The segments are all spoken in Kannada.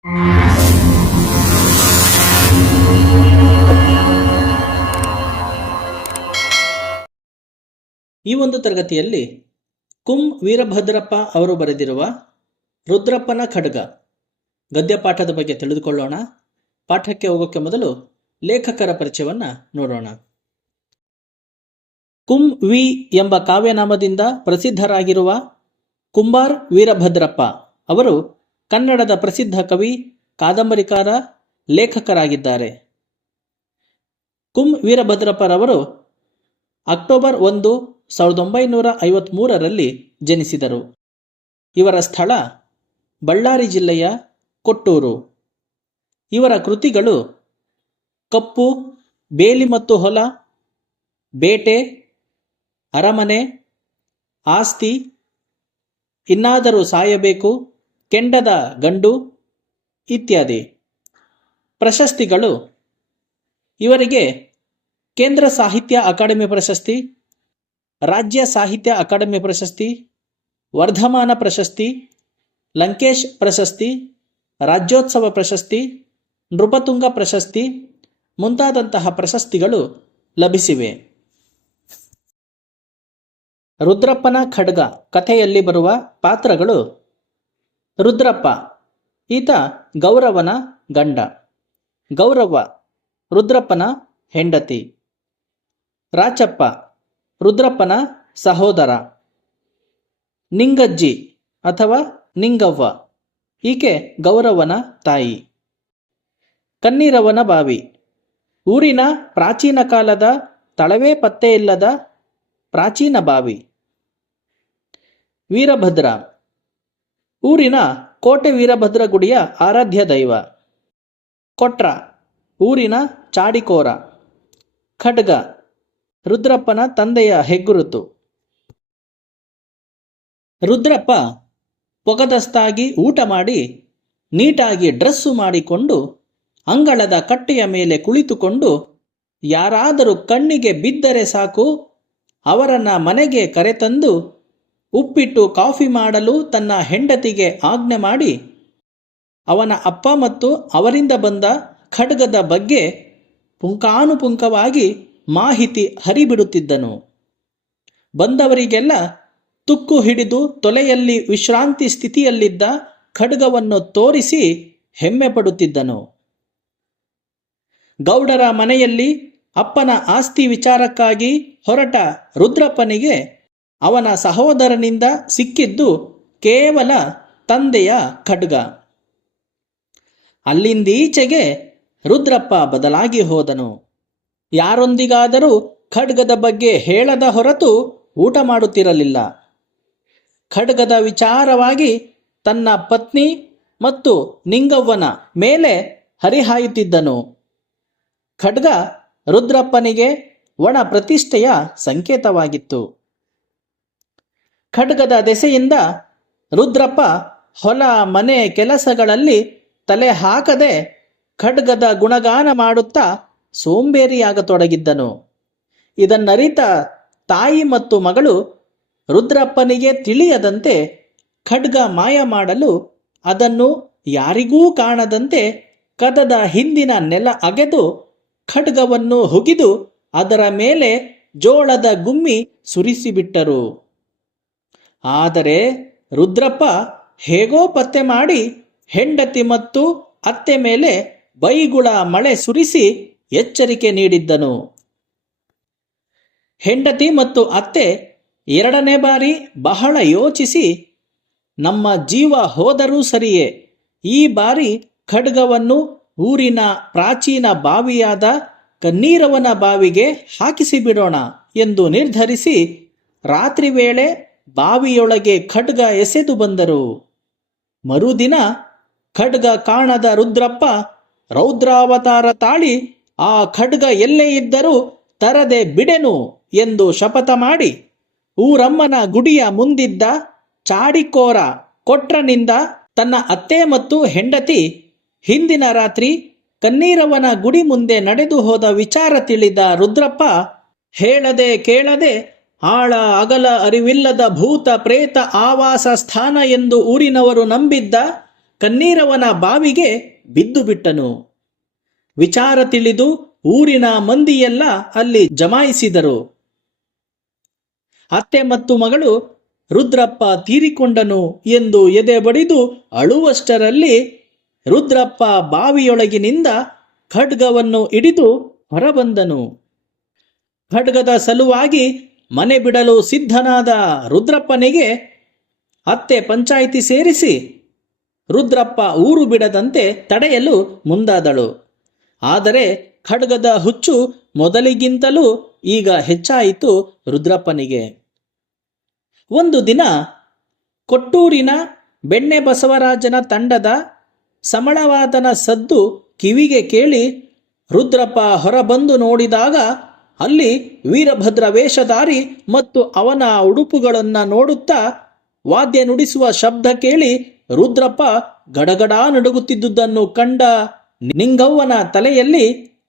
ಈ ಒಂದು ತರಗತಿಯಲ್ಲಿ ಕುಂ ವೀರಭದ್ರಪ್ಪ ಅವರು ಬರೆದಿರುವ ರುದ್ರಪ್ಪನ ಖಡ್ಗ. ಗದ್ಯ ಪಾಠದ ಬಗ್ಗೆ ತಿಳಿದುಕೊಳ್ಳೋಣ. ಪಾಠಕ್ಕೆ ಹೋಗೋಕ್ಕೆ ಮೊದಲು ಲೇಖಕರ ಪರಿಚಯವನ್ನ ನೋಡೋಣ. ಕುಂ ವಿ ಎಂಬ ಕಾವ್ಯನಾಮದಿಂದ ಪ್ರಸಿದ್ಧರಾಗಿರುವ ಕುಂಬಾರ್ ವೀರಭದ್ರಪ್ಪ ಅವರು ಕನ್ನಡದ ಪ್ರಸಿದ್ಧ ಕವಿ ಕಾದಂಬರಿಕಾರ ಲೇಖಕರಾಗಿದ್ದಾರೆ. ಕುಂ ವೀರಭದ್ರಪ್ಪರವರು ಅಕ್ಟೋಬರ್ ಒಂದು, ಸಾವಿರದ ಒಂಬೈನೂರ ಐವತ್ತ್ಮೂರರಲ್ಲಿ ಜನಿಸಿದರು. ಇವರ ಸ್ಥಳ ಬಳ್ಳಾರಿ ಜಿಲ್ಲೆಯ ಕೊಟ್ಟೂರು. ಇವರ ಕೃತಿಗಳು ಕಪ್ಪು, ಬೇಲಿ ಮತ್ತು ಹೊಲ, ಬೇಟೆ, ಅರಮನೆ, ಆಸ್ತಿ, ಇನ್ನಾದರೂ ಸಾಯಬೇಕು ಕೆಂಡದ ಗಂಡು ಇತ್ಯಾದಿ. ಪ್ರಶಸ್ತಿಗಳು. ಇವರಿಗೆ ಕೇಂದ್ರ ಸಾಹಿತ್ಯ ಅಕಾಡೆಮಿ ಪ್ರಶಸ್ತಿ, ರಾಜ್ಯ ಸಾಹಿತ್ಯ ಅಕಾಡೆಮಿ ಪ್ರಶಸ್ತಿ, ವರ್ಧಮಾನ ಪ್ರಶಸ್ತಿ, ಲಂಕೇಶ್ ಪ್ರಶಸ್ತಿ, ರಾಜ್ಯೋತ್ಸವ ಪ್ರಶಸ್ತಿ, ನೃಪತುಂಗ ಪ್ರಶಸ್ತಿ ಮುಂತಾದಂತಹ ಪ್ರಶಸ್ತಿಗಳು ಲಭಿಸಿವೆ. ರುದ್ರಪ್ಪನ ಖಡ್ಗ ಕಥೆಯಲ್ಲಿ ಬರುವ ಪಾತ್ರಗಳು ರುದ್ರಪ್ಪ. ಈತ ಗೌರವನ ಗಂಡ. ಗೌರವ, ರುದ್ರಪ್ಪನ ಹೆಂಡತಿ. ರಾಚಪ್ಪ, ರುದ್ರಪ್ಪನ ಸಹೋದರ. ನಿಂಗಜ್ಜಿ ಅಥವಾ ನಿಂಗವ್ವ. ಈಕೆ ಗೌರವನ ತಾಯಿ. ಕನ್ನೀರವನ ಬಾವಿ. ಊರಿನ ಪ್ರಾಚೀನ ಕಾಲದ ತಳವೇ ಪತ್ತೆ ಇಲ್ಲದ ಪ್ರಾಚೀನ ಬಾವಿ. ವೀರಭದ್ರ. ಊರಿನ ಕೋಟೆ ವೀರಭದ್ರ ಗುಡಿಯ ಆರಾಧ್ಯ ದೈವ. ಕೊಟ್ರ, ಊರಿನ ಚಾಡಿಕೋರ. ಖಡ್ಗ, ರುದ್ರಪ್ಪನ ತಂದೆಯ ಹೆಗ್ಗುರುತು. ರುದ್ರಪ್ಪ ಪೊಗದಸ್ತಾಗಿ ಊಟ ಮಾಡಿ, ನೀಟಾಗಿ ಡ್ರೆಸ್ಸು ಮಾಡಿಕೊಂಡು, ಅಂಗಳದ ಕಟ್ಟೆಯ ಮೇಲೆ ಕುಳಿತುಕೊಂಡು, ಯಾರಾದರೂ ಕಣ್ಣಿಗೆ ಬಿದ್ದರೆ ಸಾಕು, ಅವರನ್ನ ಮನೆಗೆ ಕರೆತಂದು ಉಪ್ಪಿಟ್ಟು ಕಾಫಿ ಮಾಡಲು ತನ್ನ ಹೆಂಡತಿಗೆ ಆಜ್ಞೆ ಮಾಡಿ, ಅವನ ಅಪ್ಪ ಮತ್ತು ಅವರಿಂದ ಬಂದ ಖಡ್ಗದ ಬಗ್ಗೆ ಪುಂಕಾನುಪುಂಕವಾಗಿ ಮಾಹಿತಿ ಹರಿಬಿಡುತ್ತಿದ್ದನು. ಬಂದವರಿಗೆಲ್ಲ ತುಕ್ಕು ಹಿಡಿದು ತೊಲೆಯಲ್ಲಿ ವಿಶ್ರಾಂತಿ ಸ್ಥಿತಿಯಲ್ಲಿದ್ದ ಖಡ್ಗವನ್ನು ತೋರಿಸಿ ಹೆಮ್ಮೆ ಪಡುತ್ತಿದ್ದನು. ಗೌಡರ ಮನೆಯಲ್ಲಿ ಅಪ್ಪನ ಆಸ್ತಿ ವಿಚಾರಕ್ಕಾಗಿ ಹೊರಟ ರುದ್ರಪ್ಪನಿಗೆ ಅವನ ಸಹೋದರನಿಂದ ಸಿಕ್ಕಿದ್ದು ಕೇವಲ ತಂದೆಯ ಖಡ್ಗ. ಅಲ್ಲಿಂದೀಚೆಗೆ ರುದ್ರಪ್ಪ ಬದಲಾಗಿ ಹೋದನು. ಯಾರೊಂದಿಗಾದರೂ ಖಡ್ಗದ ಬಗ್ಗೆ ಹೇಳದ ಹೊರತು ಊಟ ಮಾಡುತ್ತಿರಲಿಲ್ಲ. ಖಡ್ಗದ ವಿಚಾರವಾಗಿ ತನ್ನ ಪತ್ನಿ ಮತ್ತು ನಿಂಗವ್ವನ ಮೇಲೆ ಹರಿಹಾಯುತ್ತಿದ್ದನು. ಖಡ್ಗ ರುದ್ರಪ್ಪನಿಗೆ ಒಣ ಪ್ರತಿಷ್ಠೆಯ ಸಂಕೇತವಾಗಿತ್ತು. ಖಡ್ಗದ ದೆಸೆಯಿಂದ ರುದ್ರಪ್ಪ ಹೊಲ, ಮನೆ, ಕೆಲಸಗಳಲ್ಲಿ ತಲೆ ಹಾಕದೆ ಖಡ್ಗದ ಗುಣಗಾನ ಮಾಡುತ್ತಾ ಸೋಂಬೇರಿಯಾಗತೊಡಗಿದ್ದನು. ಇದನ್ನರಿತ ತಾಯಿ ಮತ್ತು ಮಗಳು ರುದ್ರಪ್ಪನಿಗೆ ತಿಳಿಯದಂತೆ ಖಡ್ಗ ಮಾಯ ಮಾಡಲು ಅದನ್ನು ಯಾರಿಗೂ ಕಾಣದಂತೆ ಕದದ ಹಿಂದಿನ ನೆಲ ಅಗೆದು ಖಡ್ಗವನ್ನು ಹುಗಿದು ಅದರ ಮೇಲೆ ಜೋಳದ ಗುಮ್ಮಿ ಸುರಿಸಿಬಿಟ್ಟರು. ಆದರೆ ರುದ್ರಪ್ಪ ಹೇಗೋ ಪತ್ತೆ ಮಾಡಿ ಹೆಂಡತಿ ಮತ್ತು ಅತ್ತೆ ಮೇಲೆ ಬೈಗುಳ ಮಳೆ ಸುರಿಸಿ ಎಚ್ಚರಿಕೆ ನೀಡಿದ್ದನು. ಹೆಂಡತಿ ಮತ್ತು ಅತ್ತೆ ಎರಡನೇ ಬಾರಿ ಬಹಳ ಯೋಚಿಸಿ, ನಮ್ಮ ಜೀವ ಹೋದರೂ ಸರಿಯೇ, ಈ ಬಾರಿ ಖಡ್ಗವನ್ನು ಊರಿನ ಪ್ರಾಚೀನ ಬಾವಿಯಾದ ಕನ್ನೀರವನ ಬಾವಿಗೆ ಹಾಕಿಸಿ ಬಿಡೋಣ ಎಂದು ನಿರ್ಧರಿಸಿ ರಾತ್ರಿ ವೇಳೆ ಬಾವಿಯೊಳಗೆ ಖಡ್ಗ ಎಸೆದು ಬಂದರು. ಮರುದಿನ ಖಡ್ಗ ಕಾಣದ ರುದ್ರಪ್ಪ ರೌದ್ರಾವತಾರ ತಾಳಿ ಆ ಖಡ್ಗ ಎಲ್ಲೇ ಇದ್ದರೂ ತರದೆ ಬಿಡೆನು ಎಂದು ಶಪಥ ಮಾಡಿ ಊರಮ್ಮನ ಗುಡಿಯ ಮುಂದಿದ್ದ ಚಾಡಿಕೋರ ಕೊಟ್ರನಿಂದ ತನ್ನ ಅತ್ತೆ ಮತ್ತು ಹೆಂಡತಿ ಹಿಂದಿನ ರಾತ್ರಿ ಕನ್ನೀರವನ ಗುಡಿ ಮುಂದೆ ನಡೆದು ಹೋದ ವಿಚಾರ ತಿಳಿದ ರುದ್ರಪ್ಪ ಹೇಳದೆ ಕೇಳದೆ ಆಳ ಅಗಲ, ಅರಿವಿಲ್ಲದ ಭೂತ, ಪ್ರೇತ, ಆವಾಸ, ಸ್ಥಾನ ಎಂದು ಊರಿನವರು ನಂಬಿದ್ದ ಕನ್ನೀರವನ ಬಾವಿಗೆ ಬಿದ್ದು ಬಿಟ್ಟನು. ವಿಚಾರ ತಿಳಿದು ಊರಿನ ಮಂದಿಯೆಲ್ಲ ಅಲ್ಲಿ ಜಮಾಯಿಸಿದರು. ಅತ್ತೆ ಮತ್ತು ಮಗಳು ರುದ್ರಪ್ಪ ತೀರಿಕೊಂಡನು ಎಂದು ಎದೆ ಬಡಿದು ಅಳುವಷ್ಟರಲ್ಲಿ ರುದ್ರಪ್ಪ ಬಾವಿಯೊಳಗಿನಿಂದ ಖಡ್ಗವನ್ನು ಹಿಡಿದು ಹೊರಬಂದನು. ಖಡ್ಗದ ಸಲುವಾಗಿ ಮನೆ ಬಿಡಲು ಸಿದ್ಧನಾದ ರುದ್ರಪ್ಪನಿಗೆ ಅತ್ತೆ ಪಂಚಾಯಿತಿ ಸೇರಿಸಿ ರುದ್ರಪ್ಪ ಊರು ಬಿಡದಂತೆ ತಡೆಯಲು ಮುಂದಾದಳು. ಆದರೆ ಖಡ್ಗದ ಹುಚ್ಚು ಮೊದಲಿಗಿಂತಲೂ ಈಗ ಹೆಚ್ಚಾಯಿತು ರುದ್ರಪ್ಪನಿಗೆ. ಒಂದು ದಿನ ಕೊಟ್ಟೂರಿನ ಬೆಣ್ಣೆ ಬಸವರಾಜನ ತಂಡದ ಸಮಳವಾದನ ಸದ್ದು ಕಿವಿಗೆ ಕೇಳಿ ರುದ್ರಪ್ಪ ಹೊರಬಂದು ನೋಡಿದಾಗ ಅಲ್ಲಿ ವೀರಭದ್ರ ವೇಷಧಾರಿ ಮತ್ತು ಅವನ ಉಡುಪುಗಳನ್ನು ನೋಡುತ್ತಾ ವಾದ್ಯ ನುಡಿಸುವ ಶಬ್ದ ಕೇಳಿ ರುದ್ರಪ್ಪ ಗಡಗಡ ನಡುಗುತ್ತಿದ್ದುದನ್ನು ಕಂಡ ನಿಂಗವ್ವನ ತಲೆಯಲ್ಲಿ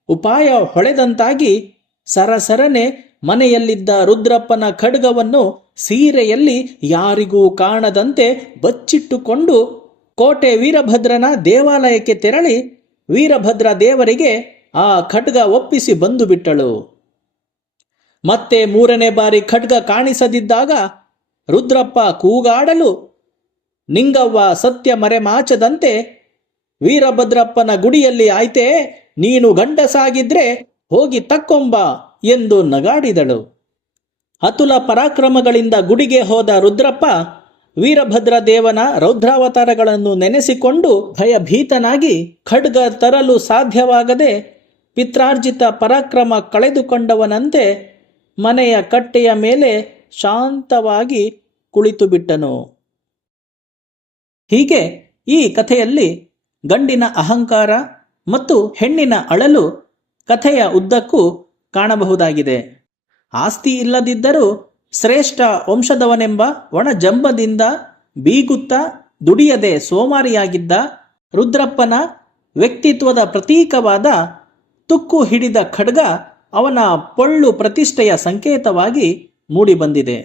ಉಪಾಯ ಹೊಳೆದಂತಾಗಿ ಸರಸರನೆ ಮನೆಯಲ್ಲಿದ್ದ ರುದ್ರಪ್ಪನ ಖಡ್ಗವನ್ನು ಸೀರೆಯಲ್ಲಿ ಯಾರಿಗೂ ಕಾಣದಂತೆ ಬಚ್ಚಿಟ್ಟುಕೊಂಡು ಕೋಟೆ ವೀರಭದ್ರನ ದೇವಾಲಯಕ್ಕೆ ತೆರಳಿ ವೀರಭದ್ರ ದೇವರಿಗೆ ಆ ಖಡ್ಗ ಒಪ್ಪಿಸಿ ಬಂದು ಬಿಟ್ಟಳು. ಮತ್ತೆ ಮೂರನೇ ಬಾರಿ ಖಡ್ಗ ಕಾಣಿಸದಿದ್ದಾಗ ರುದ್ರಪ್ಪ ಕೂಗಾಡಲು ನಿಂಗವ್ವ ಸತ್ಯ ಮರೆಮಾಚದಂತೆ, ವೀರಭದ್ರಪ್ಪನ ಗುಡಿಯಲ್ಲಿ ಆಯ್ತೇ, ನೀನು ಗಂಡಸಾಗಿದ್ರೆ ಹೋಗಿ ತಕ್ಕೊಂಬ ಎಂದು ನಗಾಡಿದಳು. ಅತುಲ ಪರಾಕ್ರಮಗಳಿಂದ ಗುಡಿಗೆ ಹೋದ ರುದ್ರಪ್ಪ ವೀರಭದ್ರ ದೇವನ ರೌದ್ರಾವತಾರಗಳನ್ನು ನೆನೆಸಿಕೊಂಡು ಭಯಭೀತನಾಗಿ ಖಡ್ಗ ತರಲು ಸಾಧ್ಯವಾಗದೆ ಪಿತ್ರಾರ್ಜಿತ ಪರಾಕ್ರಮ ಕಳೆದುಕೊಂಡವನಂತೆ ಮನೆಯ ಕಟ್ಟೆಯ ಮೇಲೆ ಶಾಂತವಾಗಿ ಕುಳಿತು ಬಿಟ್ಟನು ಹೀಗೆ ಈ ಕಥೆಯಲ್ಲಿ ಗಂಡಿನ ಅಹಂಕಾರ ಮತ್ತು ಹೆಣ್ಣಿನ ಅಳಲು ಕಥೆಯ ಉದ್ದಕ್ಕೂ ಕಾಣಬಹುದಾಗಿದೆ. ಆಸ್ತಿ ಇಲ್ಲದಿದ್ದರೂ ಶ್ರೇಷ್ಠ ವಂಶದವನೆಂಬ ಒಣ ಜಂಬದಿಂದ ಬೀಗುತ್ತಾ ದುಡಿಯದೆ ಸೋಮಾರಿಯಾಗಿದ್ದ ರುದ್ರಪ್ಪನ ವ್ಯಕ್ತಿತ್ವದ ಪ್ರತೀಕವಾದ ತುಕ್ಕು ಹಿಡಿದ ಖಡ್ಗ ಅವನ ಪೊಳ್ಳು ಪ್ರತಿಷ್ಠೆಯ ಸಂಕೇತವಾಗಿ ಮೂಡಿಬಂದಿದೆ